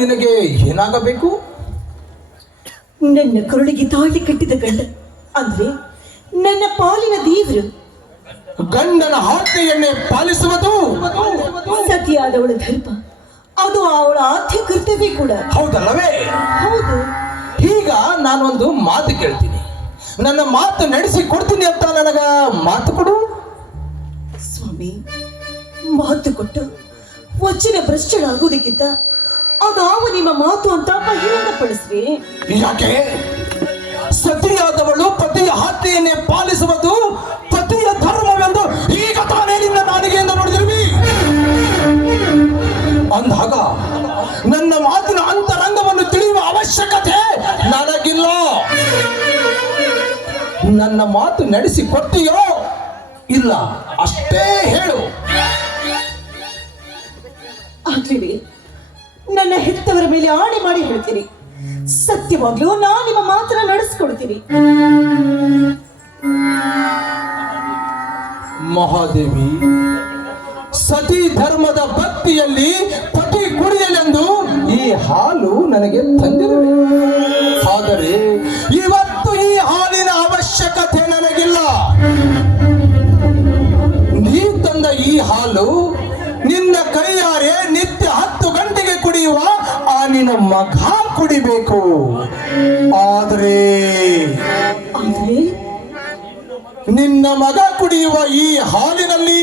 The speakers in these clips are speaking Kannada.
ನಿನಗೆ ಏನಾಗಬೇಕು? ನನ್ನ ಕರುಳಿಗೆ ತಾಳಿ ಕಟ್ಟಿದ ಗಂಡ ಅಂದ್ರೆ ನನ್ನ ಪಾಲಿನ ದೇವರು. ಗಂಡನ ಆಜ್ಞೆಯನ್ನೇ ಪಾಲಿಸುವುದು ಸತಿಯಾದವಳ ಧರ್ಮ, ಅದು ಅವಳ ಆದ್ಯ ಕರ್ತವ್ಯ ಕೂಡ. ಹೌದಲ್ಲವೇ? ಹೌದು. ಈಗ ನಾನೊಂದು ಮಾತು ಕೇಳ್ತೀನಿ, ನನ್ನ ಮಾತು ನಡೆಸಿ ಕೊಡ್ತೀನಿ ಅಂತ ನನಗ ಮಾತು ಕೊಡು. ಸ್ವಾಮಿ, ಮಾತು ಕೊಟ್ಟು ವಚನ ಭ್ರಷ್ಟಳಾಗುವುದಕ್ಕಿಂತ ಅದಾವ ನಿಮ್ಮ ಮಾತು ಅಂತ ಬಹಿರಂಗಪಡಿಸ್ರಿ. ಯಾಕೆ? ಸತಿಯಾದವಳು ಪತಿಯ ಆಜ್ಞೆಯನ್ನೇ ಪಾಲಿಸುವುದು ಪತಿಯ ಧರ್ಮವೆಂದು ಈಗ ತಾನೇ ನಿನ್ನ ನಾಲಿಗೆಯಿಂದ ನೋಡಿದಿರುವಿ. ಅಂದಾಗ ನನ್ನ ಮಾತಿನ ಅಂತರಂಗವನ್ನು ತಿಳಿಯುವ ಅವಶ್ಯಕತೆ ನನಗಿಲ್ಲ. ನನ್ನ ಮಾತು ನಡೆಸಿ ಕೊಡ್ತೀಯೋ ಇಲ್ಲ ಅಷ್ಟೇ ಹೇಳು. ಆಗ್ಲಿವೆ, ನನ್ನ ಹೆತ್ತವರ ಮೇಲೆ ಆಣೆ ಮಾಡಿ ಹೇಳ್ತೀನಿ, ಸತ್ಯವಾಗ್ಲೂ ನಾನು ನಿಮ್ಮ ಮಾತನ್ನ ನಡೆಸ್ಕೊಡ್ತೀನಿ. ಮಹಾದೇವಿ, ಸತಿ ಧರ್ಮದ ಭಕ್ತಿಯಲ್ಲಿ ಪತಿ ಕುಡಿಯಲೆಂದು ಈ ಹಾಲು ನನಗೆ ತಂದಿರುವೆ. ಆದರೆ ಇವತ್ತು ಈ ಹಾಲಿನ ಅವಶ್ಯಕತೆ ನನಗಿಲ್ಲ. ನೀ ತಂದ ಈ ಹಾಲು ನಿನ್ನ ಕೈಯಾರೆ ನಿತ್ಯ 10 ಗಂಟೆಗೆ ಕುಡಿಯುವ ಆ ನಿನ್ನ ಮಗ ಕುಡಿಬೇಕು. ಆದರೆ ನಿನ್ನ ಮಗ ಕುಡಿಯುವ ಈ ಹಾಲಿನಲ್ಲಿ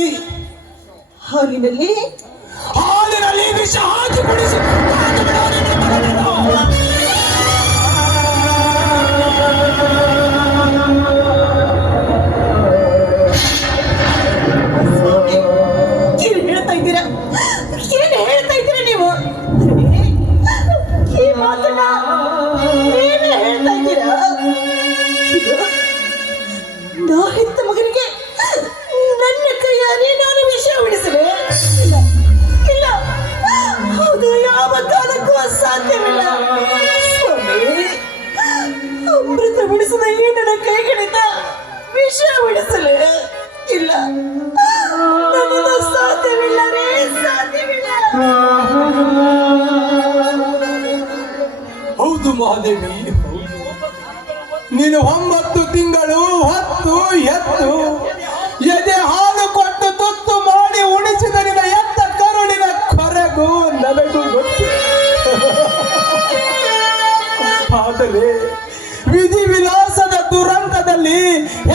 ವಿಷ ಹಾಕಿ ಕುಡಿಸಿ. ಏನ್ ಹೇಳ್ತಾ ಇದ್ದೀರಾ ನೀವು? ಈ ಮಾತನ್ನ ಏನ್ ಹೇಳ್ತಾ ಇದ್ದೀರಾ? ನಾ ಹೆತ್ತ ಮಗನಿಗೆ ನನ್ನ ಕೈಯಾರೆ ನಾನು ವಿಷ ಉಳಿಸುವೆ? ಇಲ್ಲ, ಅದು ಯಾವ ಕಾಲಕ್ಕೂ ಅಸಾಧ್ಯವಿಲ್ಲ. ಸ್ವಾಮಿ, ಅಮೃತ ಉಳಿಸದ ಈ ನನ್ನ ಕೈಗಳಿಂದ ವಿಷ ಉಳಿಸಲೇ ಇಲ್ಲ. ನನ್ನಿಂದ ಸಾಧ್ಯವಿಲ್ಲ ರೇ, ಸಾಧ್ಯವಿಲ್ಲ. ಹೌದು ಮಹಾದೇವಿ, ನೀನು 9 ತಿಂಗಳು ಹೊತ್ತು ಎತ್ತು ಎದೆ ಹಾಲು ಕೊಟ್ಟು ತುತ್ತು ಮಾಡಿ ಉಣಿಸಿದ ನಿನ್ನ ಎತ್ತ ಕರುಳಿನ ಕೊರಗು ನನಗೂ ಗೊತ್ತು. ಆದರೆ ವಿಧಿ ವಿಲಾಸದ ದುರಂತದಲ್ಲಿ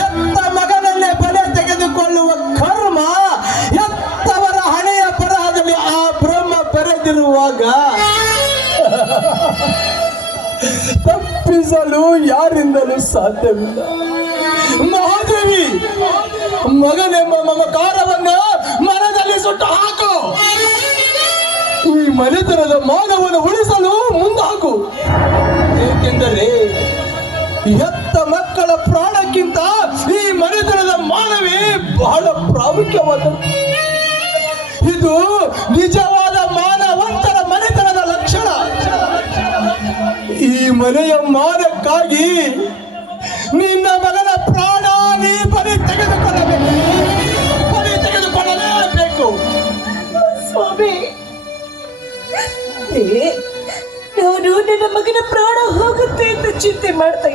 ಎತ್ತ ಮಗನಲ್ಲೇ ಬಲೆ ತೆಗೆದುಕೊಳ್ಳುವ ಕರ್ಮ ಎತ್ತವರ ಹಣೆಯ ಬರಹದಲ್ಲಿ ಆ ಬ್ರಹ್ಮ ಬರೆದಿರುವಾಗ ತಪ್ಪಿಸಲು ಯಾರಿಂದಲೂ ಸಾಧ್ಯವಿಲ್ಲ. ಮಹಾದೇವಿ, ಮಗನೆಂಬ ಮಮಕಾರವನ್ನ ಮನದಲ್ಲಿ ಸುಟ್ಟು ಹಾಕು. ಈ ಮನೆತನದ ಮಾನವನ್ನು ಉಳಿಸಲು ಮುಂದಾಕು. ಏಕೆಂದರೆ ಎತ್ತ ಮಕ್ಕಳ ಪ್ರಾಣಕ್ಕಿಂತ ಈ ಮನೆತನದ ಮಾನವೇ ಬಹಳ ಪ್ರಾಮುಖ್ಯವಾದದ್ದು. ಇದು ನಿಜವಾದ ಮಾನವಂತರ ಮನೆತನದ ಲಕ್ಷಣ. ಈ ಮನೆಯ ಮಾನಕ್ಕಾಗಿ ನಿನ್ನ ಮಗನ ಪ್ರಾಣ ನೀ ಬಲಿ ತೆಗೆದುಕೊಳ್ಳಲೇಬೇಕು. ಸ್ವಾಮಿ, ನಾನು ನನ್ನ ಮಗನ ಪ್ರಾಣ ಹೋಗುತ್ತೆ ಅಂತ ಚಿಂತೆ ಮಾಡ್ತಾ